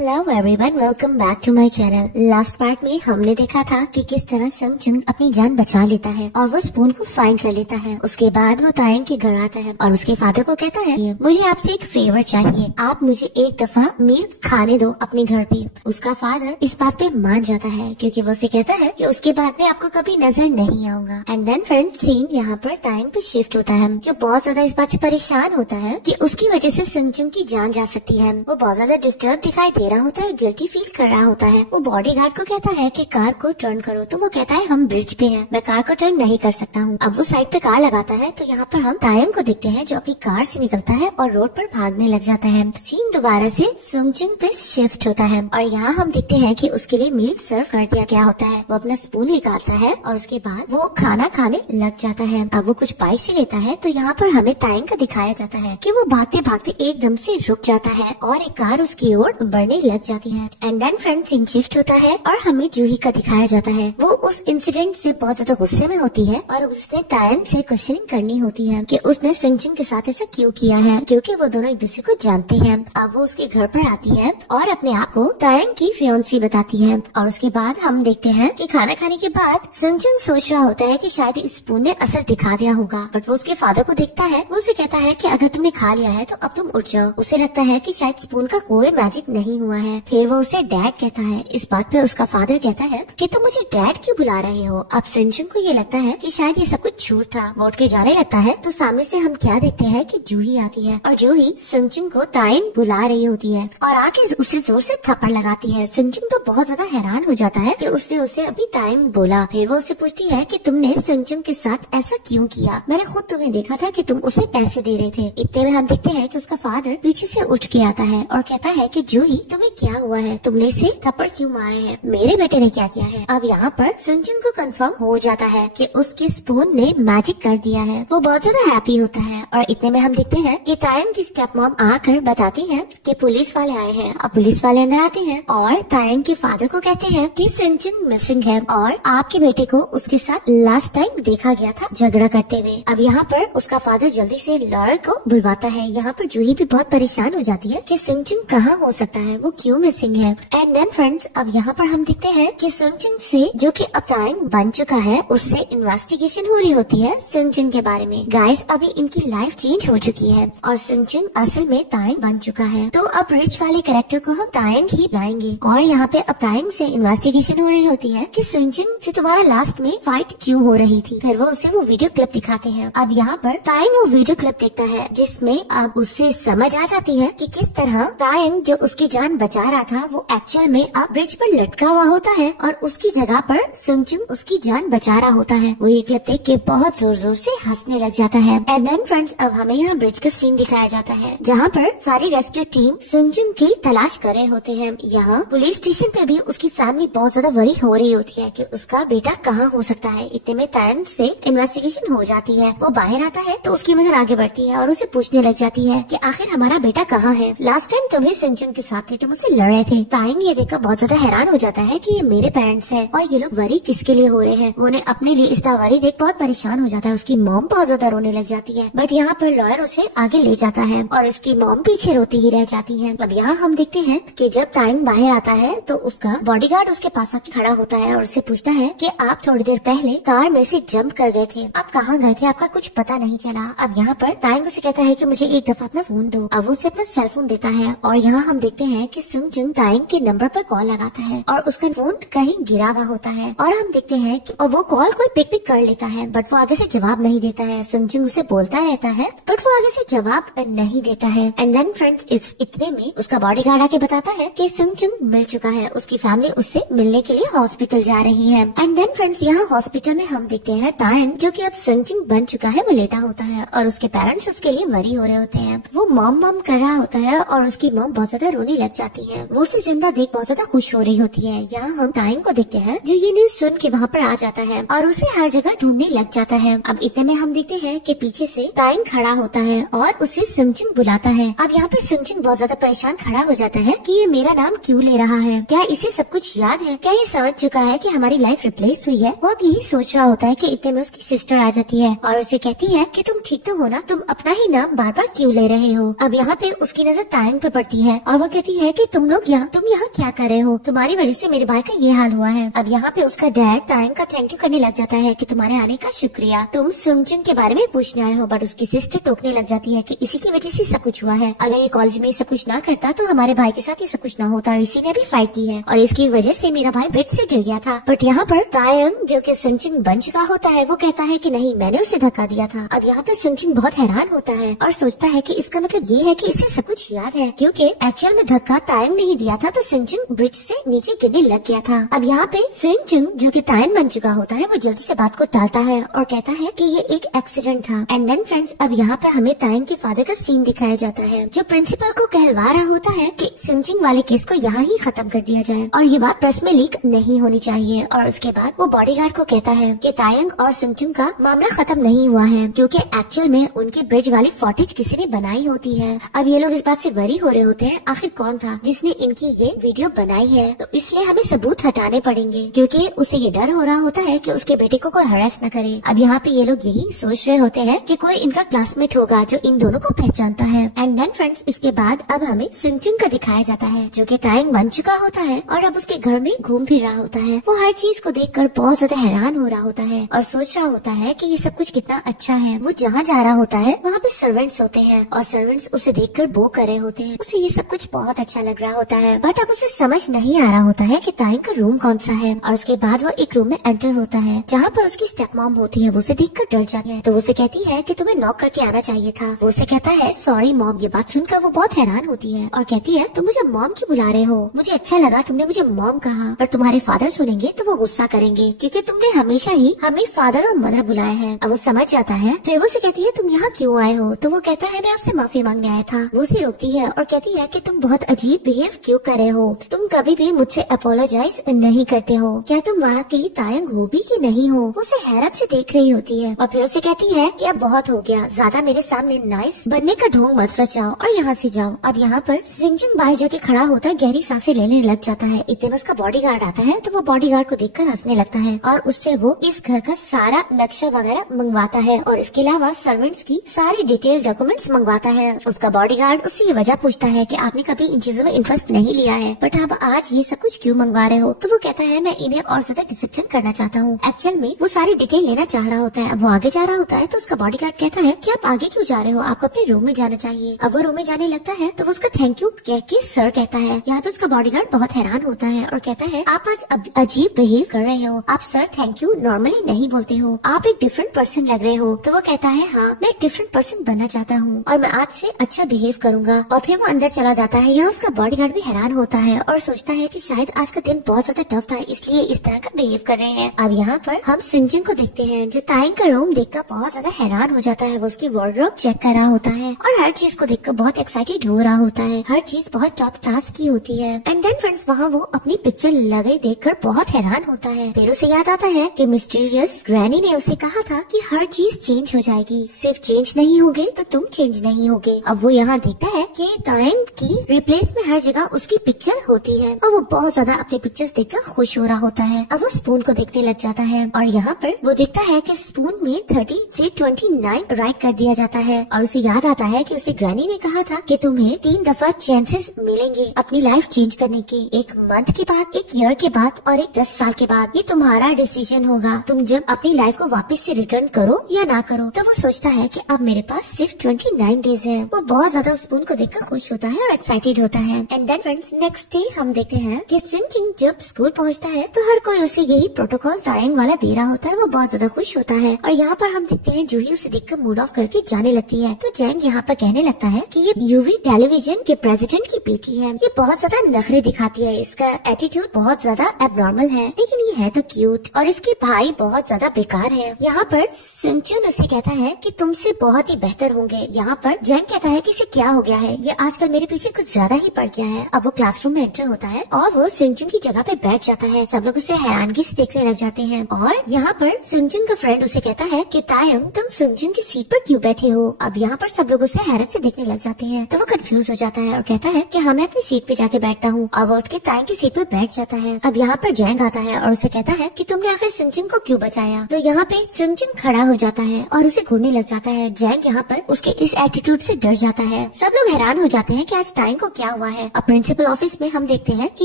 Hello everyone, welcome back to my channel. Last part में हमने देखा था कि किस तरह संगजुंग अपनी जान बचा लेता है और वो स्पून को फाइंड कर लेता है। उसके बाद वो तायंग के घर आता है और उसके फादर को कहता है मुझे आपसे एक फेवर चाहिए, आप मुझे एक दफा मील खाने दो अपने घर पे। उसका फादर इस बात पे मान जाता है क्योंकि वो उसे कहता है कि उसके बाद में आपको कभी नजर नहीं आऊंगा। एंड देन फ्रेंड सीन यहाँ पर तायंग पे शिफ्ट होता है, जो बहुत ज्यादा इस बात से परेशान होता है कि उसकी वजह से संगजुंग की जान जा सकती है। वो बहुत ज्यादा डिस्टर्ब दिखाई दे रहा होता है और गिल्टी फील कर रहा होता है। वो बॉडी गार्ड को कहता है कि कार को टर्न करो, तो वो कहता है हम ब्रिज पे हैं, मैं कार को टर्न नहीं कर सकता हूँ। अब वो साइड पे कार लगाता है तो यहाँ पर हम तायंग को देखते हैं जो अपनी कार से निकलता है और रोड पर भागने लग जाता है। सीन दोबारा से संगजुंग पे शिफ्ट होता है और यहाँ हम देखते हैं कि उसके लिए मील सर्व कर दिया गया होता है। वो अपना स्पून निकालता है और उसके बाद वो खाना खाने लग जाता है। अब वो कुछ बाइट से लेता है तो यहाँ पर हमें तायंग का दिखाया जाता है कि वो भागते भागते एकदम से रुक जाता है और एक कार उसकी ओर बढ़ने लग जाती है। And then friend scene shift होता है और हमें जूही का दिखाया जाता है। वो उस इंसिडेंट से बहुत ज्यादा गुस्से में होती है और उसने तायंग से क्वेश्चनिंग करनी होती है कि उसने संगजुंग के साथ ऐसा क्यों किया है, क्योंकि वो दोनों एक दूसरे को जानते हैं। अब वो उसके घर पर आती है और अपने आप को तायंग की फियांसी बताती है और उसके बाद हम देखते हैं कि खाना खाने के बाद संगजुंग सोच रहा होता है कि शायद इस स्पून ने असर दिखा दिया होगा, बट वो उसके फादर को देखता है। वो उसे कहता है कि अगर तुमने खा लिया है तो अब तुम उठ जाओ। उसे लगता है कि शायद स्पून का कोई मैजिक नहीं हुआ है। फिर वो उसे डैड कहता है। इस बात पे उसका फादर कहता है कि तुम मुझे डैड क्यों बुला रहे हो। अब संगजुंग को ये लगता है कि शायद ये सब कुछ झूठ था। वो उठ के जाने लगता है तो सामने से हम क्या देखते हैं कि जूही आती है और जूही संगजुंग को तायंग बुला रही होती है और आके उसे जोर से थप्पड़ लगाती है। संगजुंग तो बहुत ज्यादा हैरान हो जाता है कि उसने उसे अभी तायंग बोला। फिर वो उसे पूछती है कि तुमने संगजुंग के साथ ऐसा क्यों किया, मैंने खुद तुम्हें देखा था कि तुम उसे पैसे दे रहे थे। इतने में हम देखते हैं कि उसका फादर पीछे से उठ के आता है और कहता है कि जूही तुम्हें क्या हुआ है, तुमने इसे थप्पड़ क्यों मारे हैं, मेरे बेटे ने क्या किया है। अब यहाँ पर संगजुंग को कंफर्म हो जाता है कि उसके स्पून ने मैजिक कर दिया है। वो बहुत ज्यादा हैप्पी होता है और इतने में हम देखते हैं कि तायंग की स्टेप मॉम आकर बताती है कि पुलिस वाले आए हैं। अब पुलिस वाले अंदर आते हैं और तायंग के फादर को कहते हैं कि संगजुंग मिसिंग है और आपके बेटे को उसके साथ लास्ट टाइम देखा गया था झगड़ा करते हुए। अब यहाँ पर उसका फादर जल्दी से लॉयर को बुलवाता है। यहाँ पर जूही भी बहुत परेशान हो जाती है कि संगजुंग कहाँ हो सकता है, वो क्यों मिसिंग है। एंड देन फ्रेंड्स अब यहाँ पर हम देखते हैं कि संगजुंग से, जो कि अब तायंग बन चुका है, उससे इन्वेस्टिगेशन हो रही होती है संगजुंग के बारे में। गाइस अभी इनकी लाइफ चेंज हो चुकी है और संगजुंग असल में तायंग बन चुका है। तो अब रिच वाले कैरेक्टर को हम तायंग ही लाएंगे और यहाँ पे अब तायंग से इन्वेस्टिगेशन हो रही होती है कि संगजुंग से तुम्हारा लास्ट में फाइट क्यों हो रही थी। फिर वो उसे वो वीडियो क्लिप दिखाते हैं। अब यहाँ पर तायंग वो वीडियो क्लिप देखता है जिसमें अब उससे समझ आ जाती है कि किस तरह तायंग जो उसकी जान बचा रहा था वो एक्चुअल में अब ब्रिज पर लटका हुआ होता है और उसकी जगह पर संगजुंग उसकी जान बचा रहा होता है। वो ये क्लिप देख के बहुत जोर जोर से हंसने लग जाता है। एंड देन फ्रेंड्स अब हमें यहाँ ब्रिज का सीन दिखाया जाता है जहाँ पर सारी रेस्क्यू टीम संगजुंग की तलाश कर रहे होते हैं। यहाँ पुलिस स्टेशन पे भी उसकी फैमिली बहुत ज्यादा वरी हो रही होती है कि उसका बेटा कहाँ हो सकता है। इतने में तायंग से इन्वेस्टिगेशन हो जाती है। वो बाहर आता है तो उसकी नजर आगे बढ़ती है और उसे पूछने लग जाती है कि आखिर हमारा बेटा कहाँ है, लास्ट टाइम तुम्हें संगजुंग के साथ थे, तुम उससे लड़ रहे थे। तायंग ये देखकर बहुत ज्यादा हैरान हो जाता है कि ये मेरे पेरेंट्स हैं और ये लोग वरी किसके लिए हो रहे हैं। वो ने अपने लिए इस वरी देख बहुत परेशान हो जाता है। उसकी मॉम बहुत ज्यादा रोने लग जाती है, बट यहाँ पर लॉयर उसे आगे ले जाता है और इसकी मॉम पीछे रोती ही रह जाती है। अब यहाँ हम देखते हैं कि जब तायंग बाहर आता है तो उसका बॉडीगार्ड उसके पास आके खड़ा होता है और उससे पूछता है कि आप थोड़ी देर पहले कार में से जंप कर गए थे, आप कहाँ गए थे, आपका कुछ पता नहीं चला। अब यहाँ पर तायंग उसे कहता है कि मुझे एक दफा अपना फोन दो। अब वो उसे अपना सेल फोन देता है और यहाँ हम देखते हैं कि संगजुंग तायंग के नंबर पर कॉल लगाता है और उसका फोन कहीं गिरा हुआ होता है और हम देखते हैं कि और वो कॉल कोई पिक कर लेता है, बट वो आगे से जवाब नहीं देता है। संगजुंग उसे बोलता रहता है बट वो आगे से जवाब नहीं देता है। एंड देन फ्रेंड्स इस इतने में उसका बॉडीगार्ड आके बताता है कि संगजुंग मिल चुका है, उसकी फैमिली उससे मिलने के लिए हॉस्पिटल जा रही है। एंड देन फ्रेंड्स यहाँ हॉस्पिटल में हम देखते हैं तायंग, जो कि अब संगजुंग बन चुका है, वो लेटा होता है और उसके पेरेंट्स उसके लिए वरी हो रहे होते हैं। वो मॉम कर रहा होता है और उसकी मॉम बहुत ज्यादा रोने लग जाती है। वो उसे जिंदा देख बहुत ज्यादा खुश हो रही होती है। यहाँ हम तायंग को देखते हैं जो ये न्यूज सुन के वहाँ पर आ जाता है और उसे हर जगह ढूंढने लग जाता है। अब इतने में हम देखते हैं कि पीछे से तायंग खड़ा होता है और उसे संगजुंग बुलाता है। अब यहाँ पे संगजुंग बहुत ज्यादा परेशान खड़ा हो जाता है कि ये मेरा नाम क्यों ले रहा है, क्या इसे सब कुछ याद है, क्या ये समझ चुका है कि हमारी लाइफ रिप्लेस हुई है। वो अब यही सोच रहा होता है कि इतने में उसकी सिस्टर आ जाती है और उसे कहती है कि तुम ठीक तो हो ना, तुम अपना ही नाम बार बार क्यों ले रहे हो। अब यहाँ पे उसकी नजर तायंग पे पड़ती है और वो कहती है है कि तुम यहाँ क्या कर रहे हो, तुम्हारी वजह से मेरे भाई का ये हाल हुआ है। अब यहाँ पे उसका डैड तायंग का थैंक यू करने लग जाता है कि तुम्हारे आने का शुक्रिया, तुम सुंगजुन के बारे में पूछने आए हो। बट उसकी सिस्टर टोकने लग जाती है कि इसी की वजह से सब कुछ हुआ है, अगर ये कॉलेज में सब कुछ ना करता तो हमारे भाई के साथ ये सब कुछ ना होता, इसी ने भी फाइट की है और इसकी वजह से मेरा भाई ब्रिज से गिर गया था। बट यहाँ पर तायंग जो कि सुंगजुन बन चुका होता है वो कहता है कि नहीं, मैंने उसे धक्का दिया था। अब यहाँ पे सुंगजुन बहुत हैरान होता है और सोचता है कि इसका मतलब ये है कि इसे सब कुछ याद है, क्योंकि एक्चुअल में धक्का तायंग नहीं दिया था तो सुंगजुन ब्रिज से नीचे गिरने लग गया था। अब यहाँ पे सुंगजुन जो कि तायंग बन चुका होता है वो जल्दी से बात को टालता है और कहता है कि ये एक एक्सीडेंट था। एंड देन फ्रेंड्स, अब यहाँ पे हमें तायंग के फादर का सीन दिखाया जाता है जो प्रिंसिपल को कहलवा रहा होता है कि सुंगजुन वाले केस को यहाँ ही खत्म कर दिया जाए और ये बात प्रेस में लीक नहीं होनी चाहिए। और उसके बाद वो बॉडीगार्ड को कहता है कि तायंग और सुंगजुन का मामला खत्म नहीं हुआ है, क्योंकि एक्चुअल में उनकी ब्रिज वाली फुटेज किसी ने बनाई होती है। अब ये लोग इस बात से वरी हो रहे होते हैं आखिर कौन था जिसने इनकी ये वीडियो बनाई है, तो इसलिए हमें सबूत हटाने पड़ेंगे, क्योंकि उसे ये डर हो रहा होता है कि उसके बेटे को कोई हरास न करे। अब यहाँ पे ये लोग यही सोच रहे होते हैं कि कोई इनका क्लासमेट होगा जो इन दोनों को पहचानता है। एंड देन फ्रेंड्स, इसके बाद अब हमें सुंगजुन का दिखाया जाता है जो कि तायंग बन चुका होता है और अब उसके घर में घूम फिर रहा होता है। वो हर चीज को देखकर बहुत ज्यादा हैरान हो रहा होता है और सोच रहा होता है कि ये सब कुछ कितना अच्छा है। वो जहाँ जा रहा होता है वहाँ पे सर्वेंट्स होते हैं और सर्वेंट्स उसे देखकर बो कर रहे होते हैं। उसे ये सब कुछ बहुत अच्छा लग रहा होता है, बट अब उसे समझ नहीं आ रहा होता है कि तायंग का रूम कौन सा है। और उसके बाद वो एक रूम में एंटर होता है जहाँ पर उसकी स्टेप मॉम होती है। वो उसे देखकर डर जाती है तो वो उसे कहती है कि तुम्हें नॉक करके आना चाहिए था। वो उसे कहता है सॉरी मॉम। ये बात सुनकर वो बहुत हैरान होती है और कहती है तुम मुझे मॉम क्यों बुला रहे हो, मुझे अच्छा लगा तुमने मुझे मॉम कहा, पर तुम्हारे फादर सुनेंगे तो वो गुस्सा करेंगे क्योंकि तुमने हमेशा ही हमें फादर और मदर बुलाया है। अब वो समझ जाता है तो वो उसे कहती है तुम यहाँ क्यों आए हो, तो वो कहता है मैं आपसे माफी मांगने आया था। वो उसे रोकती है और कहती है कि तुम बहुत अजीब बिहेव क्यों कर रहे हो, तुम कभी भी मुझसे अपोलोजाइज नहीं करते हो, क्या तुम वहाँ की तायंग हो भी कि नहीं हो। वो उसे हैरत से देख रही होती है और फिर उसे कहती है कि अब बहुत हो गया, ज्यादा मेरे सामने नाइस बनने का ढोंग मत रचाओ और यहाँ से जाओ। अब यहाँ पर सुंगजुन भाई जो कि खड़ा होता है गहरी सांसें लेने लग जाता है। इतने में उसका बॉडीगार्ड आता है तो वो बॉडीगार्ड को देखकर हंसने लगता है और उससे वो इस घर का सारा नक्शा वगैरह मंगवाता है और इसके अलावा सर्वेंट्स की सारी डिटेल डॉक्यूमेंट्स मंगवाता है। उसका बॉडीगार्ड उससे ये वजह पूछता है कि आपने कभी इन चीजों में इंटरेस्ट नहीं लिया है, बट आप आज ये सब कुछ क्यों मंगवा रहे हो। तो वो कहता है मैं इन्हें और ज्यादा डिसिप्लिन करना चाहता हूँ। एक्चुअल में वो सारी डिटेल लेना चाह रहा होता है। अब वो आगे जा रहा होता है तो उसका बॉडीगार्ड कहता है कि आप आगे क्यों जा रहे हो, आपको अपने रूम में जाना चाहिए। अब वो रूम में जाने लगता है तो वो उसका थैंक यू कह के सर कहता है। यहाँ पे उसका बॉडीगार्ड बहुत हैरान होता है और कहता है आप आज अजीब बिहेव कर रहे हो, आप सर थैंक यू नॉर्मली नहीं बोलते हो, आप एक डिफरेंट पर्सन लग रहे हो। तो वो कहता है हाँ मैं एक डिफरेंट पर्सन बनना चाहता हूँ और मैं आज से अच्छा बिहेव करूंगा। और फिर वो अंदर चला जाता है। यहाँ उसका बॉडीगार्ड भी हैरान होता है और सोचता है कि शायद आज का दिन बहुत ज्यादा टफ था इसलिए इस तरह का बिहेव कर रहे हैं। अब यहाँ पर हम सुंगजुन को देखते हैं जो तायंग का रूम देखकर बहुत ज्यादा हैरान हो जाता है। वो उसकी वार्डरोब चेक कर रहा होता है और हर चीज को देखकर बहुत एक्साइटेड हो रहा होता है। हर चीज बहुत टॉप क्लास की होती है। एंड देन फ्रेंड्स, वहाँ वो अपनी पिक्चर लगे देखकर बहुत हैरान होता है। फिर उसे याद आता है कि मिस्टीरियस ग्रैनी ने उसे कहा था कि हर चीज चेंज हो जाएगी, सिर्फ चेंज नहीं होगे तो तुम चेंज नहीं होगे। अब वो यहाँ देखता है कि तायंग की रिप्लेस में हर जगह उसकी पिक्चर होती है और वो बहुत ज्यादा अपनी पिक्चर्स देखकर खुश हो रहा होता है। अब वो स्पून को देखने लग जाता है और यहाँ पर वो देखता है कि स्पून में 30 से 29 राइट कर दिया जाता है और उसे याद आता है कि उसे ग्रैनी ने कहा था कि तुम्हें 3 दफा चांसेस मिलेंगे अपनी लाइफ चेंज करने के, एक मंथ के बाद, एक ईयर के बाद और एक 10 साल के बाद। ये तुम्हारा डिसीजन होगा, तुम जब अपनी लाइफ को वापस से रिटर्न करो या ना करो। तो वो सोचता है कि अब मेरे पास सिर्फ 29 डेज है। वो बहुत ज्यादा उस स्पून को देखकर खुश होता है और एक्साइटेड होता है। And then friends, next day हम देखते हैं कि सुंगजुन जब स्कूल पहुंचता है तो हर कोई उसे यही प्रोटोकॉल तायंग वाला दे रहा होता है। वो बहुत ज्यादा खुश होता है और यहाँ पर हम देखते हैं जूही उसे देखकर मूड ऑफ करके जाने लगती है। तो जैंग यहाँ पर कहने लगता है कि ये यूवी टेलीविजन के प्रेसिडेंट की बेटी है, ये बहुत ज्यादा नखरे दिखाती है, इसका एटीट्यूड बहुत ज्यादा एबनॉर्मल है, लेकिन ये है तो क्यूट, और इसके भाई बहुत ज्यादा बेकार है। यहाँ पर सुंगजुन उसे कहता है कि तुमसे बहुत ही बेहतर होंगे। यहाँ पर जैंग कहता है कि इसे क्या हो गया है, ये आजकल मेरे पीछे कुछ ज्यादा ही पड़ गया है। अब वो क्लासरूम में एंटर होता है और वो सुंगजुन की जगह पे बैठ जाता है। सब लोग उसे हैरानगी से देखने लग जाते हैं और यहाँ पर सुंगजुन का फ्रेंड उसे कहता है कि तायंग तुम सुंगजुन की सीट पर क्यों बैठे हो। अब यहाँ पर सब लोग उसे हैरत से देखने लग जाते हैं तो वो कंफ्यूज हो जाता है और कहता है कि हाँ मैं अपनी सीट पे जाके बैठता हूँ। अब वो उठ के तायंग की सीट पर बैठ जाता है। अब यहाँ पर जैंग आता है और उसे कहता है कि तुमने आखिर सुंगजुन को क्यों बचाया। तो यहाँ पे सुंगजुन खड़ा हो जाता है और उसे घूरने लग जाता है। जैंग यहाँ पर उसके इस एटीट्यूड से डर जाता है। सब लोग हैरान हो जाते हैं कि आज तायंग को क्या क्या हुआ है। अब प्रिंसिपल ऑफिस में हम देखते हैं कि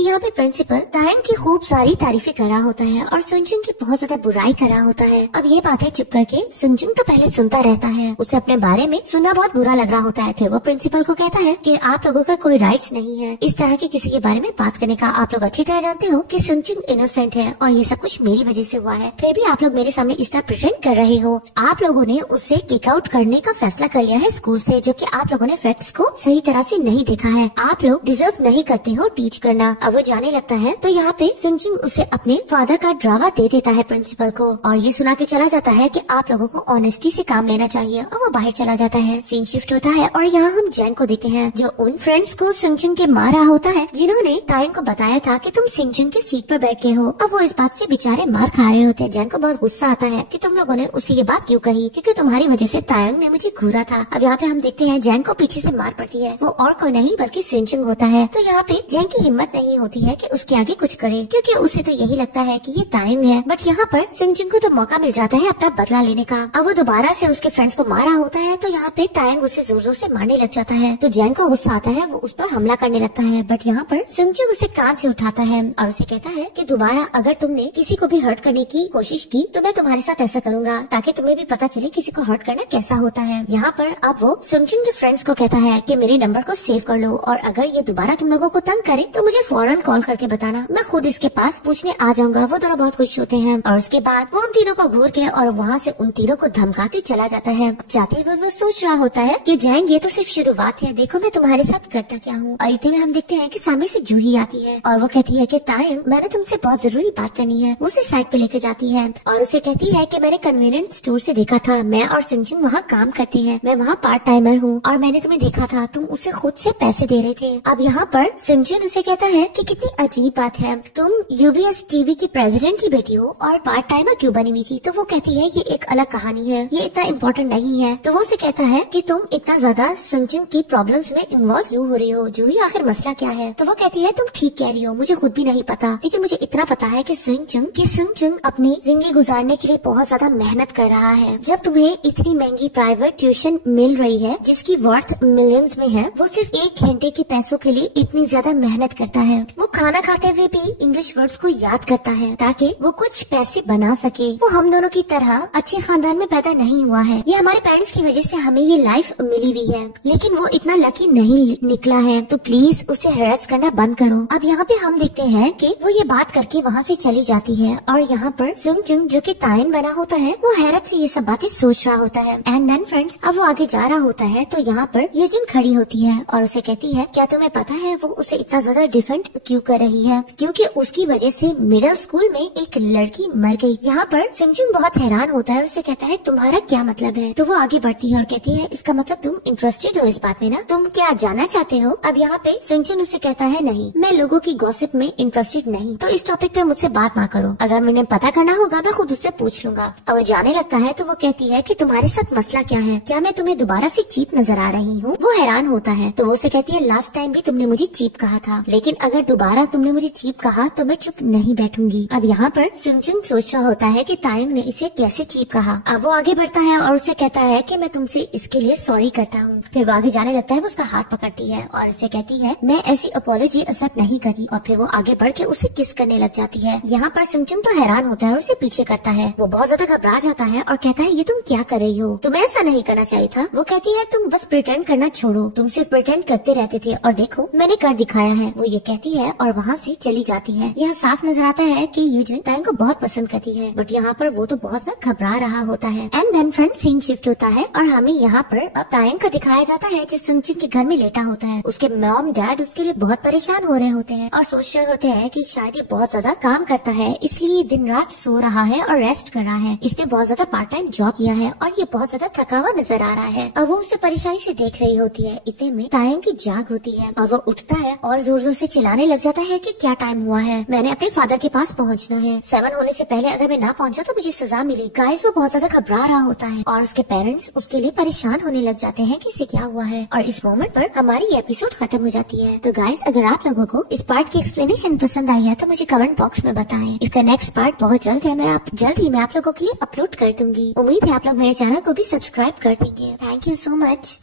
यहाँ पे प्रिंसिपल तायंग की खूब सारी तारीफें कर रहा होता है और सुनजुन की बहुत ज्यादा बुराई कर रहा होता है। अब ये बातें चुप करके सुनजुन तो पहले सुनता रहता है, उसे अपने बारे में सुनना बहुत बुरा लग रहा होता है। फिर वो प्रिंसिपल को कहता है कि आप लोगों का कोई राइट्स नहीं है इस तरह के किसी के बारे में बात करने का। आप लोग अच्छी तरह जानते हो कि सुनजुन इनोसेंट है और ये सब कुछ मेरी वजह से हुआ है, फिर भी आप लोग मेरे सामने इस तरह प्रिटेंड कर रहे हो। आप लोगों ने उसे किक आउट करने का फैसला कर लिया है स्कूल से, जबकि आप लोगों ने फैक्ट्स को सही तरह से नहीं देखा है। आप लोग डिजर्व नहीं करते हो टीच करना। अब वो जाने लगता है तो यहाँ पे सुनजुन उसे अपने फादर का ड्रामा दे देता है प्रिंसिपल को और ये सुना के चला जाता है कि आप लोगों को ऑनेस्टी से काम लेना चाहिए और वो बाहर चला जाता है। सीन शिफ्ट होता है और यहाँ हम जैंग को देखते हैं जो उन फ्रेंड्स को सुनजुन के मार रहा होता है जिन्होंने तायंग को बताया था कि तुम सुनजुन के सीट पर बैठ गए हो। अब वो इस बात से बेचारे मार खा रहे होते हैं। जैंग को बहुत गुस्सा आता है कि तुम लोगों ने उसे ये बात क्यों कही, क्योंकि तुम्हारी वजह से तायंग ने मुझे घूरा था। अब यहाँ पे हम देखते हैं जैंग को पीछे से मार पड़ती है, वो और कोई नहीं बल्कि सुनजुन होता है। तो यहाँ पे जैंग की हिम्मत नहीं होती है कि उसके आगे कुछ करे, क्योंकि उसे तो यही लगता है कि ये तायंग है। बट यहाँ पर सुनजुन को तो मौका मिल जाता है अपना बदला लेने का। अब वो दोबारा से उसके फ्रेंड्स को मारा होता है तो यहाँ पे तायंग उसे जोर जोर से मारने लग जाता है। तो जैंग को गुस्सा आता है, वो उस पर हमला करने लगता है। बट यहाँ पर सुनजुन उसे कान से उठाता है और उसे कहता है कि दोबारा अगर तुमने किसी को भी हर्ट करने की कोशिश की तो मैं तुम्हारे साथ ऐसा करूंगा, ताकि तुम्हें भी पता चले किसी को हर्ट करना कैसा होता है। यहाँ पर अब वो सुनजुन के फ्रेंड्स को कहता है कि मेरे नंबर को सेव कर लो और अगर ये दोबारा तुम लोगों को तंग करे तो मुझे फौरन कॉल करके बताना, मैं खुद इसके पास पूछने आ जाऊंगा। वो दोनों बहुत खुश होते हैं और उसके बाद वो उन तीनों को घूर के और वहाँ से उन तीनों को धमका के चला जाता है। जाते हुए वो सोच रहा होता है कि जैंग ये तो सिर्फ शुरुआत है, देखो मैं तुम्हारे साथ करता क्या हूँ। और इतने में हम देखते हैं कि सामने से जूही आती है और वो कहती है कि तायंग मैंने तुमसे बहुत जरूरी बात करनी है। वो उसे साइड पे लेके जाती है और उसे कहती है कि मैंने कन्वीनियंस स्टोर से देखा था, मैं और सुनजुन वहाँ काम करती है, मैं वहाँ पार्ट टाइमर हूँ और मैंने तुम्हें देखा था, तुम उसे खुद से पैसे दे रहे थे। अब यहाँ पर सुनजुन उसे कहता है कि कितनी अजीब बात है, तुम यूबीएस टीवी की प्रेसिडेंट की बेटी हो और पार्ट टाइमर क्यों बनी हुई थी। तो वो कहती है ये एक अलग कहानी है, ये इतना इम्पोर्टेंट नहीं है। तो वो उसे कहता है कि तुम इतना ज्यादा सुनजुन की प्रॉब्लम्स में इन्वॉल्व क्यों हो रही हो, जूही आखिर मसला क्या है। तो वो कहती है तुम ठीक कह रही हो, मुझे खुद भी नहीं पता, लेकिन मुझे इतना पता है कि सुनजुन अपनी जिंदगी गुजारने के लिए बहुत ज्यादा मेहनत कर रहा है। जब तुम्हें इतनी महंगी प्राइवेट ट्यूशन मिल रही है जिसकी वर्थ मिलियंस में है, वो सिर्फ 1 घंटे के पैसों के लिए इतनी ज्यादा मेहनत करता है। वो खाना खाते हुए भी इंग्लिश वर्ड्स को याद करता है ताकि वो कुछ पैसे बना सके। वो हम दोनों की तरह अच्छे खानदान में पैदा नहीं हुआ है, ये हमारे पेरेंट्स की वजह से हमें ये लाइफ मिली हुई है, लेकिन वो इतना लकी नहीं निकला है, तो प्लीज उसे हैरेस करना बंद करो। अब यहाँ पे हम देखते हैं कि वो ये बात करके वहाँ से चली जाती है और यहाँ पर सुनजुन जो कि तायन बना होता है वो हैरत से ये सब बातें सोच रहा होता है। एंड देन फ्रेंड्स अब वो आगे जा रहा होता है तो यहाँ पर यूजिन खड़ी होती है और उसे कहती है क्या तुम्हें पता है वो उसे इतना ज्यादा डिफेंड क्यों कर रही है, क्योंकि उसकी वजह से मिडिल स्कूल में एक लड़की मर गई। यहाँ पर सुनजुन बहुत हैरान होता है और उसे कहता है तुम्हारा क्या मतलब है। तो वो आगे बढ़ती है और कहती है इसका मतलब तुम इंटरेस्टेड हो इस बात में ना, तुम क्या जानना चाहते हो। अब यहाँ पे सुनजुन उसे कहता है नहीं, मैं लोगों की गॉसिप में इंटरेस्टेड नहीं, तो इस टॉपिक पे मुझसे बात ना करो, अगर मैंने पता करना होगा मैं खुद उससे पूछ लूंगा। अब वो जाने लगता है तो वो कहती है कि तुम्हारे साथ मसला क्या है, क्या मैं तुम्हें दोबारा से चीप नजर आ रही हूँ। वो हैरान होता है तो वो उसे कहती है लास्ट टाइम भी तुमने मुझे चीप कहा था, लेकिन अगर दोबारा तुमने मुझे चीप कहा तो मैं चुप नहीं बैठूंगी। अब यहाँ पर सुनजुन सोच रहा होता है कि तायंग ने इसे कैसे चीप कहा। अब वो आगे बढ़ता है और उसे कहता है कि मैं तुमसे इसके लिए सॉरी करता हूँ। फिर वो आगे जाने लगता है, वो उसका हाथ पकड़ती है और उसे कहती है मैं ऐसी अपॉलॉजी एक्सेप्ट नहीं करी, और फिर वो आगे बढ़ के उसे किस करने लग जाती है। यहाँ पर सुनजुन तो हैरान होता है और उसे पीछे करता है। वो बहुत ज्यादा घबरा जाता है और कहता है ये तुम क्या कर रही हो, तुम्हें ऐसा नहीं करना चाहिए था। वो कहती है तुम बस प्रिटेंड करना छोड़ो, तुम सिर्फ प्रिटेंड करते रहते थे और देखो मैंने कर दिखाया है। वो ये कहती है और वहाँ से चली जाती है। यहाँ साफ नजर आता है कि यूजिन तायंग को बहुत पसंद करती है, बट यहाँ पर वो तो बहुत ज्यादा घबरा रहा होता है। And then friend scene shift होता है और हमें यहाँ पर अब तायंग को दिखाया जाता है जो सुनजुन के घर में लेटा होता है। उसके मॉम डैड उसके लिए बहुत परेशान हो रहे होते हैं और सोच रहे होते हैं कि शायद ये बहुत ज्यादा काम करता है, इसलिए दिन रात सो रहा है और रेस्ट कर रहा है। इसने बहुत ज्यादा पार्ट टाइम जॉब किया है और ये बहुत ज्यादा थका हुआ नजर आ रहा है। अब वो उसे परेशानी से देख रही होती है। इतने में तायंग की जाग होती है और वो उठता है और जोर जोर से चिल्लाने लग जाता है कि क्या टाइम हुआ है, मैंने अपने फादर के पास पहुंचना है, 7 होने से पहले अगर मैं ना पहुंचा तो मुझे सजा मिलेगी। गाइस वो बहुत ज्यादा घबरा रहा होता है और उसके पेरेंट्स उसके लिए परेशान होने लग जाते हैं कि इसे क्या हुआ है। और इस मोमेंट पर हमारी ये एपिसोड खत्म हो जाती है। तो गाइस अगर आप लोगों को इस पार्ट की एक्सप्लेनेशन पसंद आई है तो मुझे कमेंट बॉक्स में बताएं। इसका नेक्स्ट पार्ट बहुत जल्द है, जल्द ही मैं आप लोगों के लिए अपलोड कर दूंगी। उम्मीद है आप लोग मेरे चैनल को भी सब्सक्राइब कर देंगे। Thank you so much.